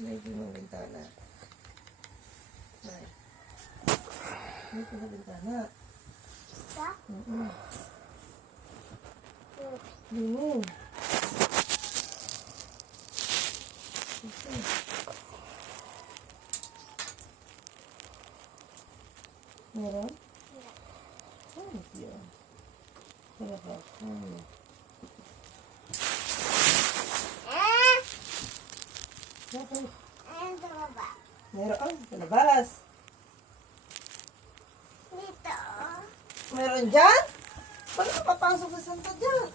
Medyo ng bintana. Ay. Medyo ng bintana. Ito? Dingin. Okay. Meron? Thank you. Welcome. Bakit? Sa baba. Meron sa labas. Dito. Meron dyan? Paano ka papasok sa Santa dyan?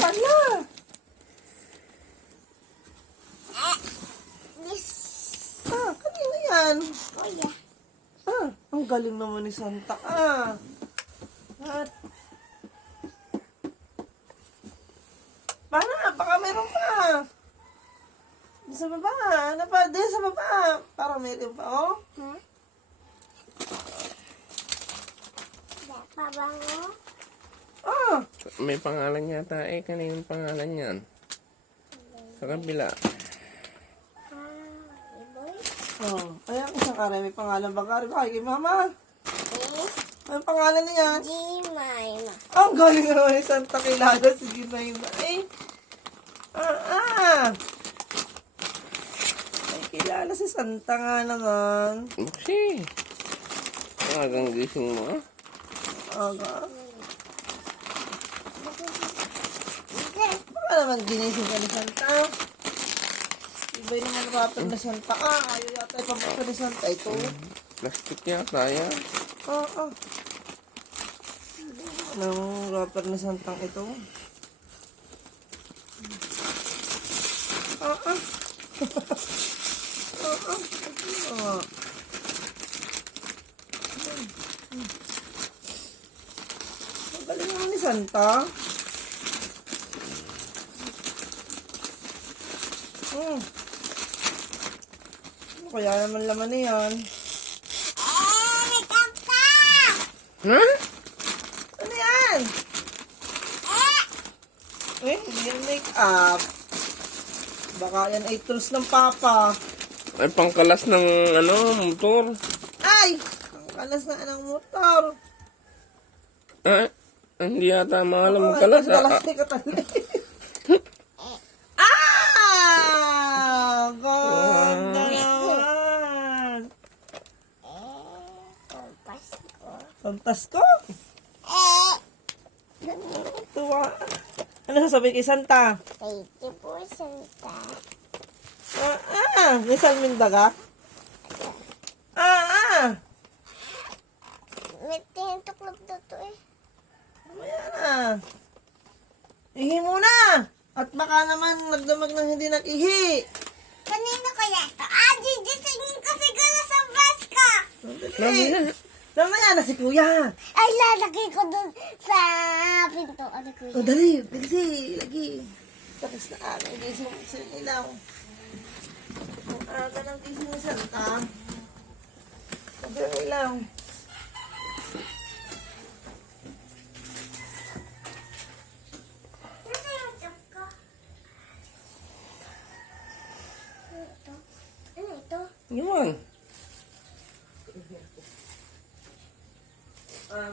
Pala. This. Kanina yan. Oh, yeah. Ang galing naman ni Santa. At, paano? Baka meron pa. Di sa baba. Ano pa? Di sa baba. Parang meron pa, oh. Huh? Pabango. May pangalan yata eh. Kaninong pangalan yan? Sa kabila. Iboy. Ay, ang isang aray. May pangalan ba? Kari ba? Kay mama. Is. May pangalan niya. Jemima. Ang galing naman ni Santa. Kilala si Jemima. Ay, kilala si Santa nga naman. Buksi. Agang gising mo ah. Aga. Baka naman ginising ka ni Santa. Iba'y naman rapper na Santa. Ayaw yata ipapapar ni Santa ito. Plastic yata yan. Anong rapper na Santang ito? Magaling naman ni Santa. Ano kaya naman laman na yan? May kanta! Huh? Ano yan? Hindi yan make-up. Baka yan ay tools ng papa. Ay pangkalas ng motor. Ay! Ang kalas na ng motor. Hindi yata maalam ang kalas. Kalas ni Katali. Ganda naman. Pampasko? Tuwa. Ano sasabihin kay Santa? Thank you po, Santa. May salmin daga? May tinutuklog na to eh. Mamaya na. Ihi muna. At baka naman nagdamag ng hindi nag-ihi. Kanino kaya ito? Gigisingin ko siguro sa bus ko. Mamaya na si Kuya. Ay, lalagay ko dun sa pinto. Ano ko O, dali. Bilisi. Lagi. Tapos na aming gising sa ilaw. Ang aga ng gising ni Santa. Sabi ang ilaw. Nasa yung tap ko? Ano ito? Ano ito? Yun.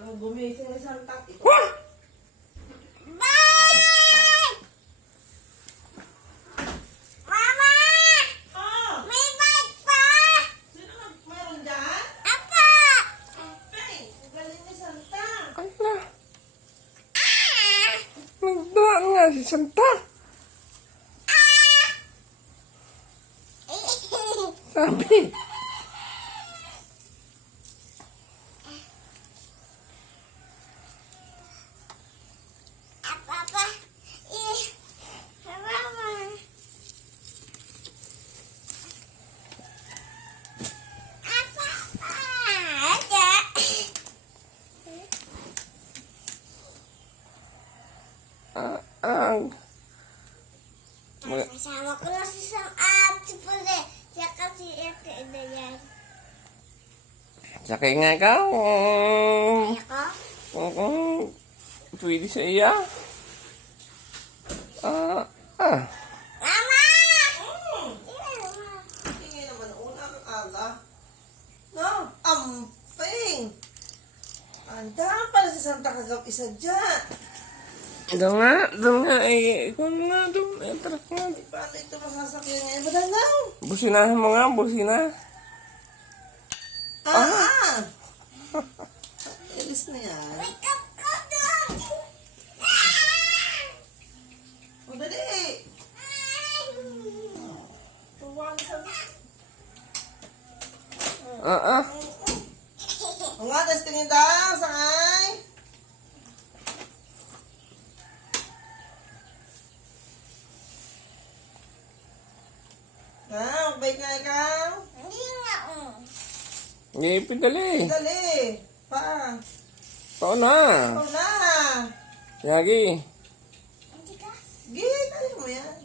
Kung gumising ni Santa, ito. Bye! Mama! May bike pa! Sino mayroon dyan? Apa! Hey, ang galing ni Santa. Ala. Nagdaan nga si Santa. Sabi. Apa? Mama. Apa? Ada. Kasama ko na si Sam at si Pule. Siya kasi ito na yan. Sakay nga ikaw. Ako? Pwede sa iya. Doon nga, ikaw nga doon. Tara nga. Paano ito masasakyan ngayon? Ba't daw? Businahan mo nga, busina. Ilis na yan. Wake up ka doon! O, dali. Tuwan sa... O nga, testingin daw. Sakay. Magbait nga ikaw. Hindi nga, Hindi, pidali. Dali. Pa. Pao na. O na. Yagi. Ang tigas. Kaya mo yan.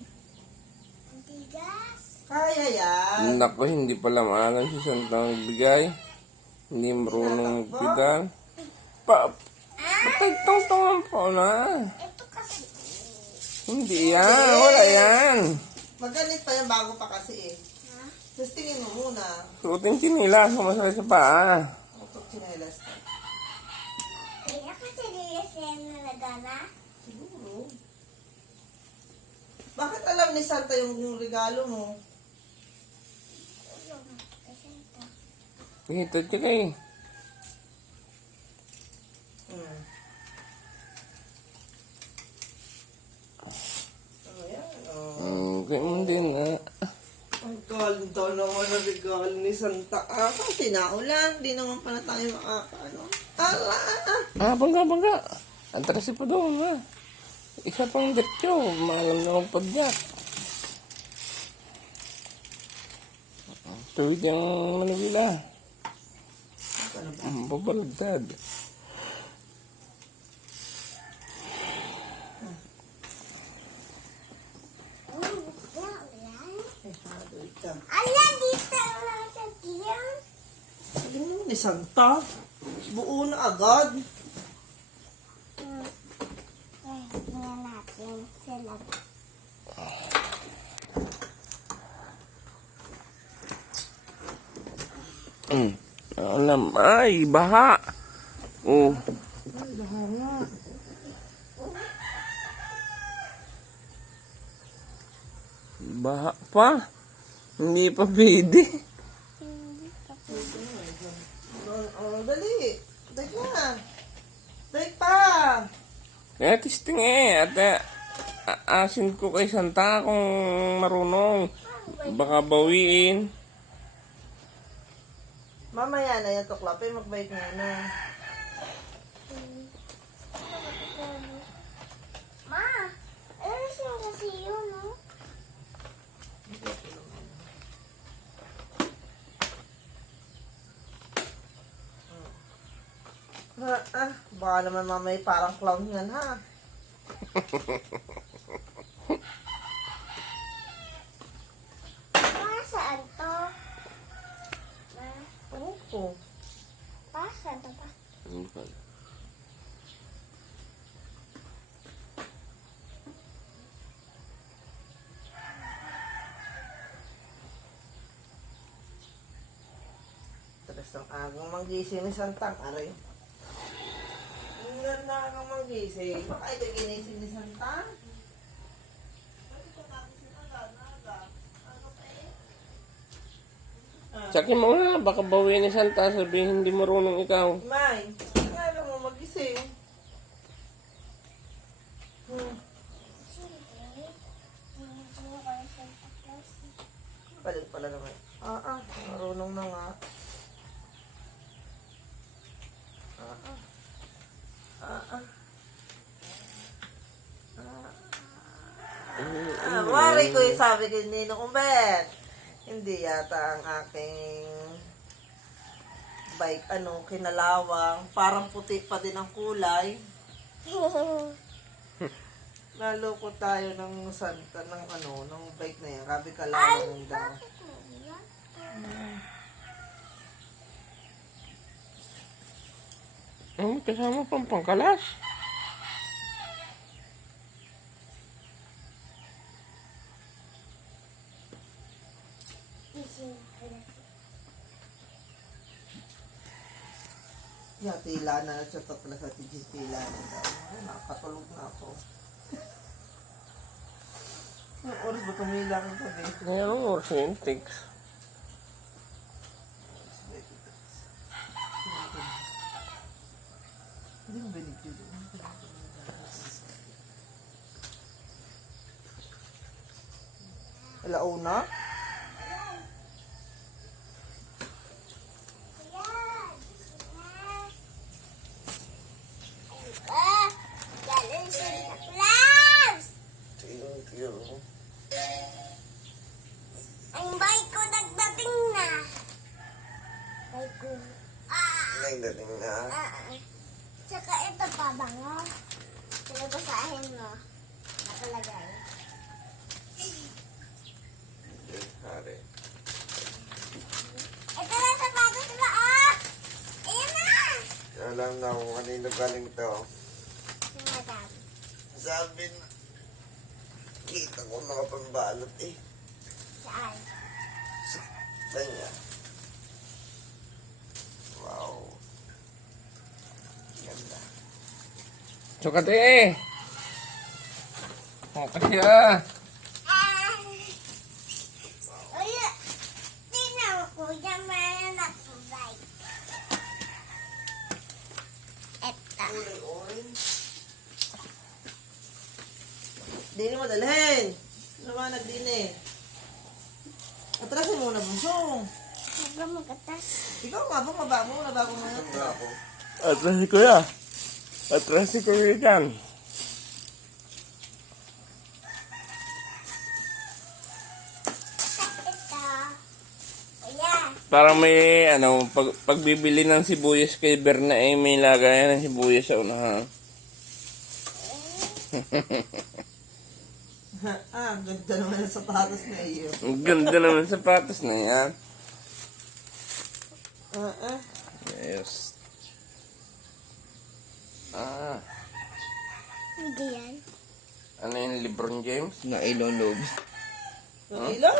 Ang tigas. Kaya yan. Naku, hindi pala maalam si Santang bigay. Hindi marunong magpidal. Patagtong-tongan po na. Ito kasi. Hindi yan, wala yan. Magalit pa yan bago pa kasi eh. Ha? Testingin mo muna. Suotin kinilas, sumasakay sa paa. Ito, chinelas ka. Kaya kasi nilasen na nagana. Siguro. Bakit alam ni Santa yung regalo mo? Kasi ito. Hitad ka kay. Ayan, oh. Kaya mo din Ang ganda naman ang regalo ni Santa. Kung tinaulan, di naman pala tayo makakaano. Bangga. Antrasi pa doon Isa pang dirtyo, maalam na akong padyak. Tuwid yung Manila. Babalagtad. Ala, dito lang sa diyan. Ano ni Santa? Buo na agad. Tingnan natin sila. Alam, ay, baha. Oh, Ay, lahanga. baha pa. Hindi pa pwede. Dali. Dali na. Dali pa. Kaya testing At asin ko kay Santa kung marunong. Baka bawiin. Mamaya na yan, tuklapin. Magbait nga na. Ma, ano siya kasi yun, no? Baka naman mamaya parang clown yan, ha? Para saan to? Ma, Oo. para saan to pa? Tapos ang agang manggising ni Santang, aray. Ang ganda agang manggising. Baka ito ginising ni Santang? Sakin mo nga, baka bawiin ni Santa sabihin hindi marunong ikaw. May, kaya mo magising. Siyempre, hindi ko yung Santa Claus. Palit pala naman. Marunong na nga. Wari ko yung sabi kay Nino Kumbet. Hindi yata ang aking bike, kinalawang. Parang puti pa din ang kulay. Naloko tayo ng Santa, ng bike na yan. Kabi kalawang daw. Kasama pang pangkalas. Tila na siya pala sa tila na daw. Ay, nakakatulog na ako. ba tumila ng tabi? Ngayon mo, syntax. Hindi mo binigyan. Alauna? Galing siya sa class! Thank you. Ang bike ko nagdating na. Bike ko. Nagdating na. Tsaka ito pa, bango. Pinabasahin mo. Nakalagay. Hari. Ito na sapatos mo, oh! Ayan na! Alam na kung kanino galing to. Madam. Sabi na. Kita ko nakapambalot eh. Saan? Sa kanya. Wow. Ganda. Sukat eh. O, kasi ah. Uy, tingnan ko. Diyan meron ako bike. Ito. Kulay orange. Dini mo dalhin. Lumanag din eh. Atrasin muna bunso. Huwag magatas. Ikaw nga ba maba mo? Nabago mo yan. Ako. Atras si Kuya. Atras si Kuya dyan. Ito. Ayan. Parang may, ano, pagbibili ng sibuyas kay Berna eh, may lagayan ng sibuyas sa unahan. Ganda naman ang sapatos na iyo. Ang ganda naman ng sapatos na yan. Yes. Hindi yan. Ano yung Lebron James? Na ilolog. Yung ilaw?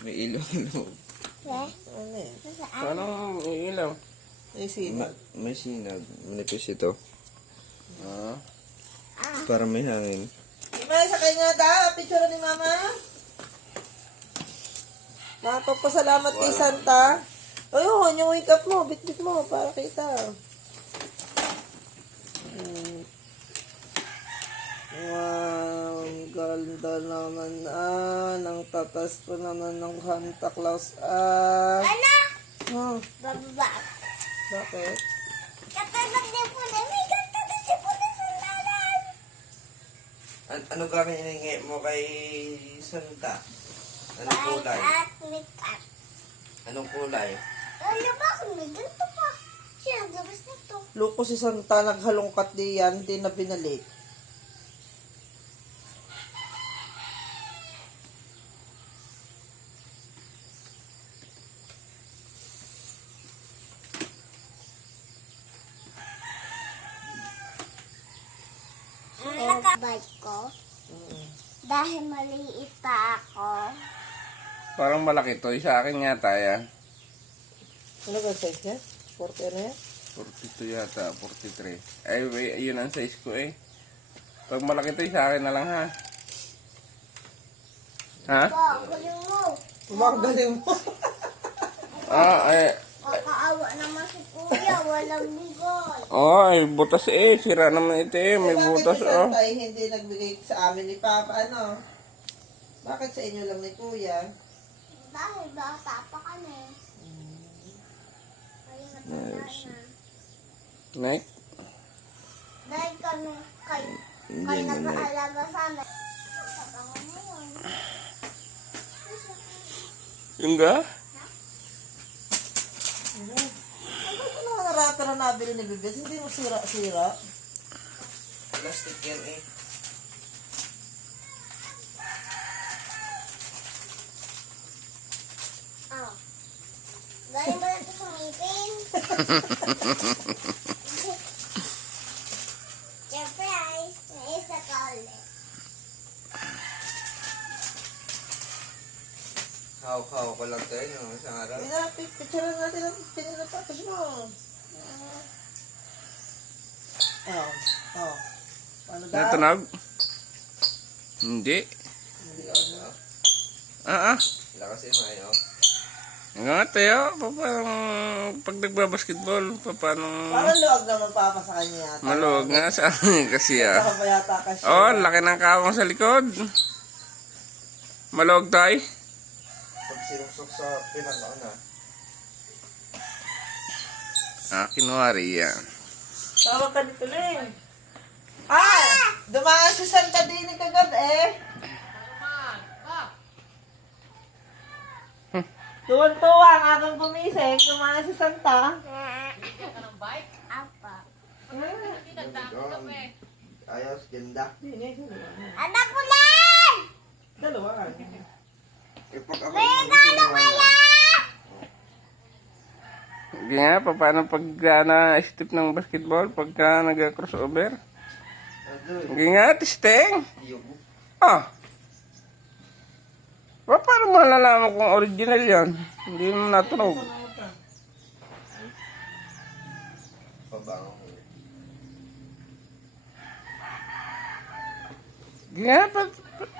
May ilolog. Eh? Ano eh? Nasaan? Ano yung ilaw? May sinag. May sinag. Manipis ito. Ah. Para may hangin. May sakay nga da. Picture ni mama. Napagpasalamat kay Santa. Ayun, yung wake up mo. Bit-bit mo para kita. Wow, ang ganda naman ng tatas po naman ng Santa Claus Ano? Oh, Bababa. bakit? Katulad din po na. May ganda na si po na sandalan. Ano ka hiningi mo kay Santa? Anong kulay? At make-up. Anong kulay? Ano ba kung may ganito pa? Siya, naglabas nito. Loko si Santa, naghalongkat di yan, di na binalik. Nakabike ko. Dahil maliit pa ako. Parang malaki to. Sa akin yata yan. Ano ba size niya? 40 ano yan? 42 yata. 43. Ay, yun ang size ko eh. Pag malaki to, sa akin na lang ha. Ha? Galing mo. Magaling mo. Ay. Kakaawa naman si kuya. Walang bigay. Ay, butas eh. Sira naman ito eh. May Bakit butas si oh. Santa ay hindi nagbigay sa amin ni Papa, ano? Bakit sa inyo lang ni Kuya? Dahil bata pa kami. Kaya matanda na. Next. Dahil kami kayo nag-aalaga sa amin. Sabangan mo yun. Yung ga? Ano ito na rapper na nabili ni Bibis? Hindi mo sira-sira? Plastic yan eh. Oh. Galing ba natin sa ngipin? Surprise! May isa ka ulit. Haw-haw ko lang tayo no, isang araw. Picture natin ang pininapatos mo. Oh. Paano daw? Natunog? Hindi. Hindi ako. Lakas yung mayo. Nga tayo, paano pag nagbabasketball, paano Parang luwag naman papa sa kanya yata. maluwag nga sa amin kasi ah. Baka ba yata kasi. Oh, ang laki ng kawang sa likod. Maluwag tayo. Pag sinusok sa pinakaon na. Kinuwari yan. Tawag ka dito Ling. Dumaan si Santa Dini kagad eh. Tuwan-tuwa ang aking gumising. Dumaan si Santa. Apa. Ayos, ganda. Anak ko lang! Dalawa ka. Eh, pag ako Regalo kaya! Hindi nga, paano pag na-step ng basketball, pagka nag-crossover? Hindi nga, testing. yung Paano malalaman kung original yan? Hindi mo natunog. pabango ko. Hindi nga,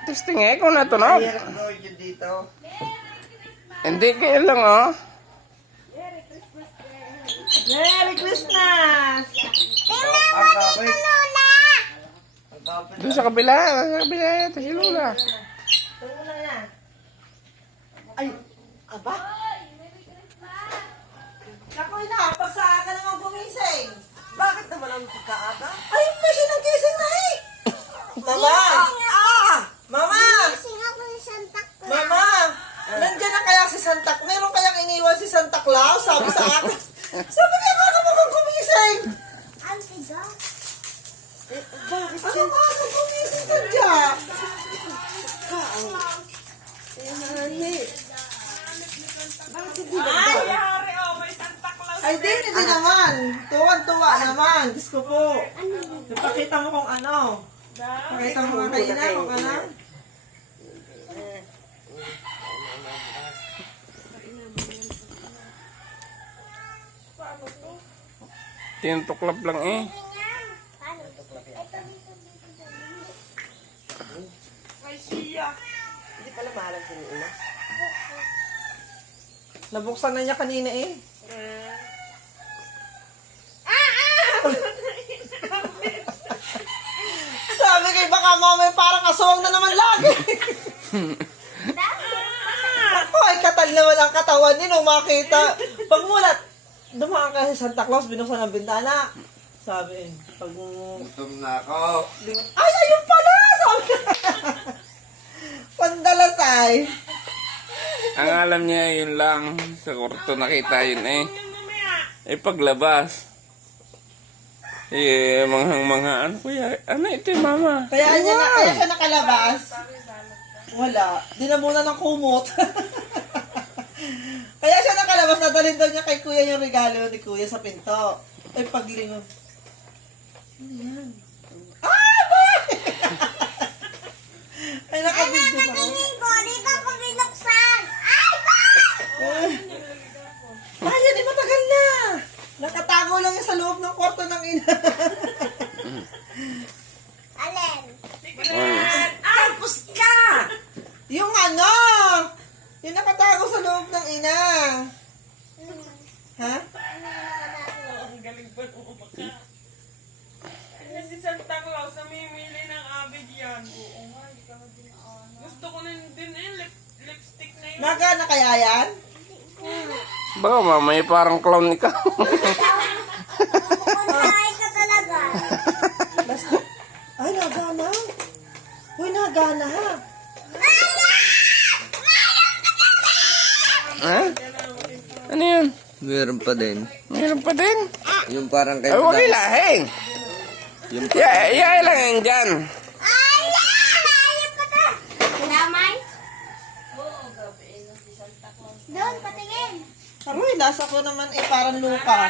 testing eh kung natunog. Hirap gawin yun dito. Hindi kayo lang oh. Merry Christmas! Ang kapit. Lola! Ang kapit. Doon sa kabila yata si Lula. Tuloy mo lang yan. Ay, aba? Naku, inahapag sa aga naman gumising. Bakit naman ang pagkaaga? Ay, kasi nang gising na eh. Mama! Mama! Gising ako ni Santa Claus. Mama! Nandiyan na kaya si Santa Claus? Meron kayang iniwan si Santa Claus? Sabi sa akin. Sabi niya, ano mo kung gumising? Ang tigas. Bakit ano ka ano gumising ka dyan? Bakit hindi Ay, hindi naman. Tuwan-tuwa naman. Diyos ko po. Ipakita mo kung ano. Pakita mo nga kayo na kung ano. Tinutuklap lang eh. Hindi pala mahalang si Ina. Nabuksan na niya kanina eh. Sabi kay baka mamay parang aswang na naman lagi. Ako ay katal na walang katawan din nung makita. Pagmulat, dumaan ka sa Santa Claus, binuksan ang bintana. Sabi, pag... Gutom na ako. Ay, ayun pala! Sabi Pandalasay. Ang alam niya yun lang. Sa kurto nakita yun eh. Eh paglabas. Eh manghang-manghaan. Kuya, ano ito mama? Kaya siya nakalabas. Wala. Dinamunan ng kumot. Kaya siya nakalabas, nadalhin daw niya kay kuya yung regalo ni kuya sa pinto. Ay, paglingon. Ano yan? Ay, nakabigyo na ako. Tingin ko, di ba ko binuksan? Ay, ba! Ay, yan eh, matagal na. Nakatago lang yan sa loob ng kwarto ng ina. Alin? Tapos ka! Yung ano? Yung nakatago sa loob ng ina. Ha? Si Santa Claus, namimili ng abig yan. Gusto ko na din lipstick na yun. Magana kaya yan? Baka mamaya parang clown ikaw. Kukuntahin ka talaga. Basta. Ay, nagana. Uy, nagana ha. Ha? Ano yun? Meron pa din. Mayroon pa din. Yung parang Ay, huwag ilahin. Yung Iya lang yan dyan. Ay, ayaw pa ta. Damay? Doon, patingin. Aroy, lasa ko naman eh, parang lupa.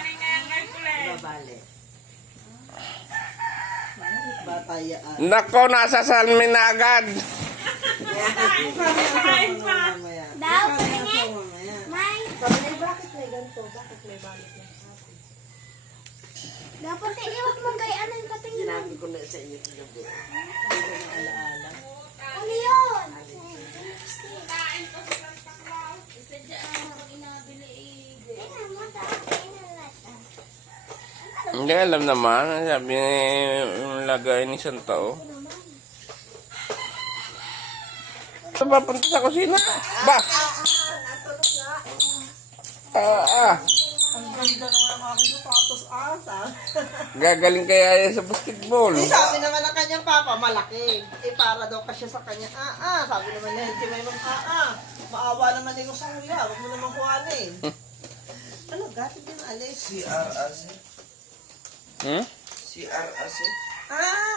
Bata yaan. Nako, nasa salmin na agad. Kain pa. Daw, patingin. May. Bakit may ganito? Bakit may balit na? Dapat iiwag mo gayaan ang patingin. Sinabi ko na sa inyo gabi. Hindi ko na alaala. Ano yun? Hindi, alam naman. Sabi yung lagay ni Santa, oh. Saan papunta sa kusina? Ba? Ang ganda naman ang aking sapatos, asa. Gagaling kaya yan sa basketball. Di sabi naman ng kanyang papa, malaki. Eh, para daw kasi sa kanya, sabi naman niya, hindi may maawa naman din ko sa kuya, wag mo naman kuhanin. Ano, gatid din alis. CR Asit. Hmm? CR Asit.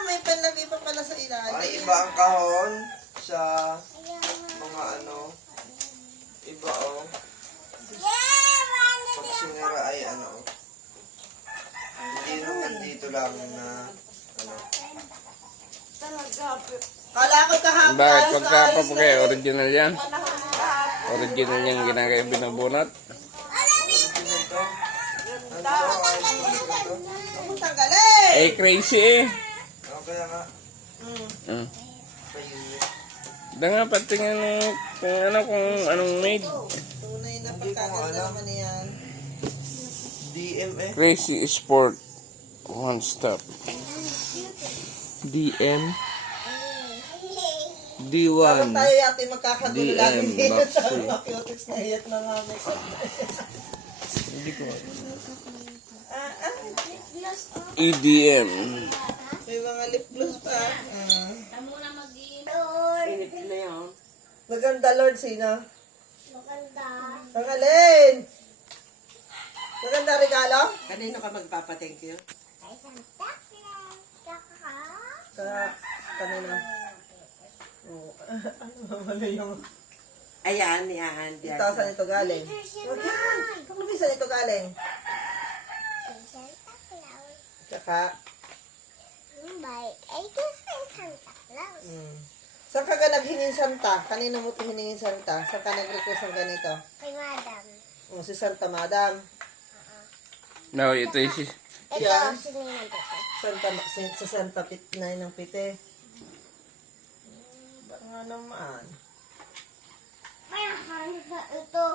May panlabi pa pala sa ilalim. Ay, iba ang kahon sa mga ano. Iba oh. Pag sinira ay ano. Hindi naman dito lang na ano. Kala ko kahapon. Bakit ayos na pagkapa ayos po na kayo? eh. Original yan? Panahon lahat. Original yung ginagaya binabunot? Ito. Ganda. Ay, ito. Huwag mong tanggalin. Eh, crazy eh. Kaya nga. Hmm. Kayo yun. Da nga, patingin kung anong made. Tunay na Hindi ko pagkaganda alam. naman yan. DM eh. Crazy Sport. One stop. DM. Bakit D1. tayo yata yung magkakagulo DM, lagi dito box sa two. mga cutics na hiyat na nga may Hindi ko. EDM. May mga lip gloss pa. Maganda, Lord, sino? Maganda. Ang alin? Maganda regalo? Kanino ka magpapa-thank you? Kay Santa Claus. Kaka. Sa kanina. Oh, ano naman yung... Ayan, yan. Ito, saan ito galing? Huwag yan! Kung saan ito galing? Kay Santa Claus. Tsaka, Bye. Ay, kay Santa Claus. saan ka ga naghingin Santa? Kanino mo ito hiningin Santa? Saan ka nag-request ng ganito? Kay Madam. Si Santa Madam. No, ito yung si... Ito, Yan. siningan ko. Sa Santa Pitnay ng Pite. Ba nga naman? May handa ito.